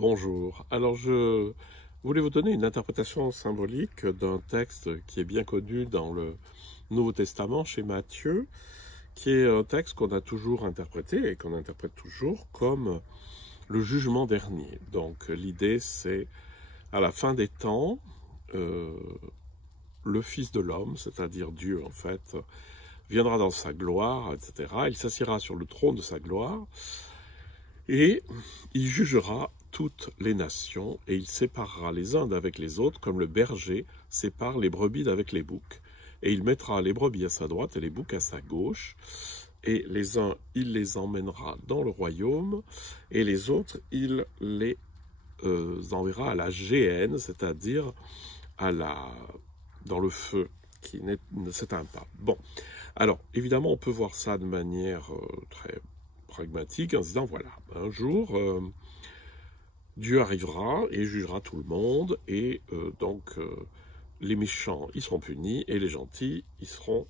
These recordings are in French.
Bonjour. Alors je voulais vous donner une interprétation symbolique d'un texte qui est bien connu dans le Nouveau Testament chez Matthieu, qui est un texte qu'on a toujours interprété et qu'on interprète toujours comme le jugement dernier. Donc l'idée c'est à la fin des temps, le Fils de l'homme, c'est-à-dire Dieu en fait, viendra dans sa gloire, etc. Il s'assiera sur le trône de sa gloire et il jugera toutes les nations, et il séparera les uns d'avec les autres, comme le berger sépare les brebis d'avec les boucs. Et il mettra les brebis à sa droite et les boucs à sa gauche, et les uns, il les emmènera dans le royaume, et les autres, il les enverra à la géhenne, c'est-à-dire dans le feu qui ne s'éteint pas. Bon, alors évidemment, on peut voir ça de manière très pragmatique, en se disant, voilà, un jour... Dieu arrivera et jugera tout le monde, et donc les méchants, ils seront punis, et les gentils, ils seront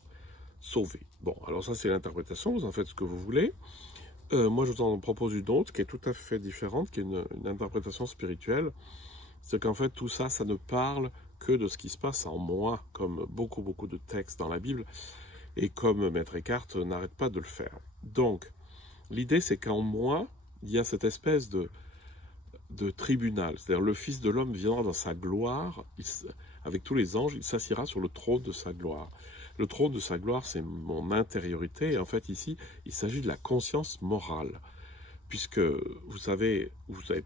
sauvés. Bon, alors ça c'est l'interprétation, vous en faites ce que vous voulez. Moi je vous en propose une autre qui est tout à fait différente, qui est une interprétation spirituelle. C'est qu'en fait tout ça, ça ne parle que de ce qui se passe en moi, comme beaucoup de textes dans la Bible, et comme Maître Eckhart n'arrête pas de le faire. Donc, l'idée c'est qu'en moi, il y a cette espèce de tribunal, c'est-à-dire le Fils de l'homme viendra dans sa gloire, avec tous les anges, il s'assiera sur le trône de sa gloire. Le trône de sa gloire, c'est mon intériorité, et en fait ici, il s'agit de la conscience morale, puisque vous savez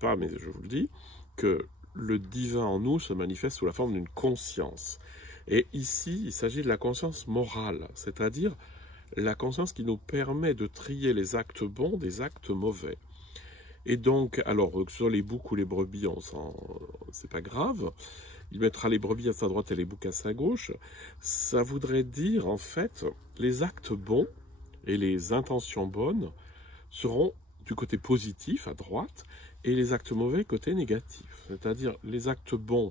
pas, mais je vous le dis, que le divin en nous se manifeste sous la forme d'une conscience. Et ici, il s'agit de la conscience morale, c'est-à-dire la conscience qui nous permet de trier les actes bons des actes mauvais. Et donc, alors, que ce soit les boucs ou les brebis, c'est pas grave. Il mettra les brebis à sa droite et les boucs à sa gauche. Ça voudrait dire, en fait, les actes bons et les intentions bonnes seront du côté positif, à droite, et les actes mauvais, côté négatif. C'est-à-dire, les actes bons,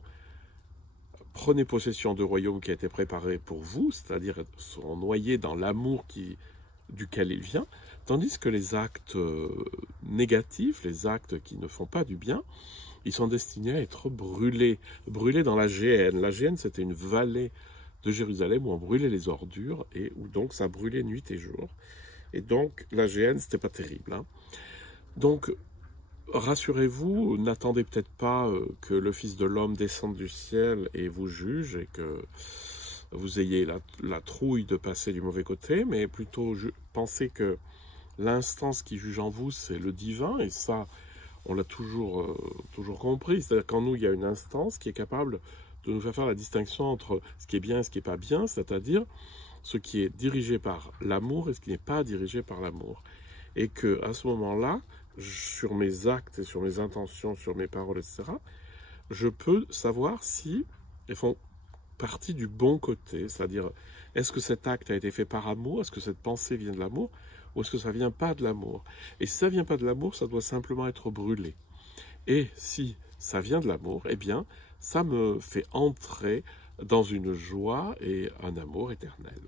prenez possession du royaume qui a été préparé pour vous, c'est-à-dire seront noyés dans l'amour duquel il vient, tandis que les actes négatifs, les actes qui ne font pas du bien, ils sont destinés à être brûlés dans la géhenne. La géhenne, c'était une vallée de Jérusalem où on brûlait les ordures, et où donc ça brûlait nuit et jour. Et donc la géhenne, c'était pas terrible, hein. Donc, rassurez-vous, n'attendez peut-être pas que le Fils de l'homme descende du ciel et vous juge, et que vous ayez la trouille de passer du mauvais côté, mais plutôt pensez que l'instance qui juge en vous, c'est le divin, et ça, on l'a toujours compris. C'est-à-dire qu'en nous, il y a une instance qui est capable de nous faire la distinction entre ce qui est bien et ce qui n'est pas bien, c'est-à-dire ce qui est dirigé par l'amour et ce qui n'est pas dirigé par l'amour. Et qu'à ce moment-là, sur mes actes et sur mes intentions, sur mes paroles, etc., je peux savoir si elles font partie du bon côté, c'est-à-dire, est-ce que cet acte a été fait par amour, est-ce que cette pensée vient de l'amour, ou est-ce que ça vient pas de l'amour? Et si ça vient pas de l'amour, ça doit simplement être brûlé. Et si ça vient de l'amour, eh bien, ça me fait entrer dans une joie et un amour éternel.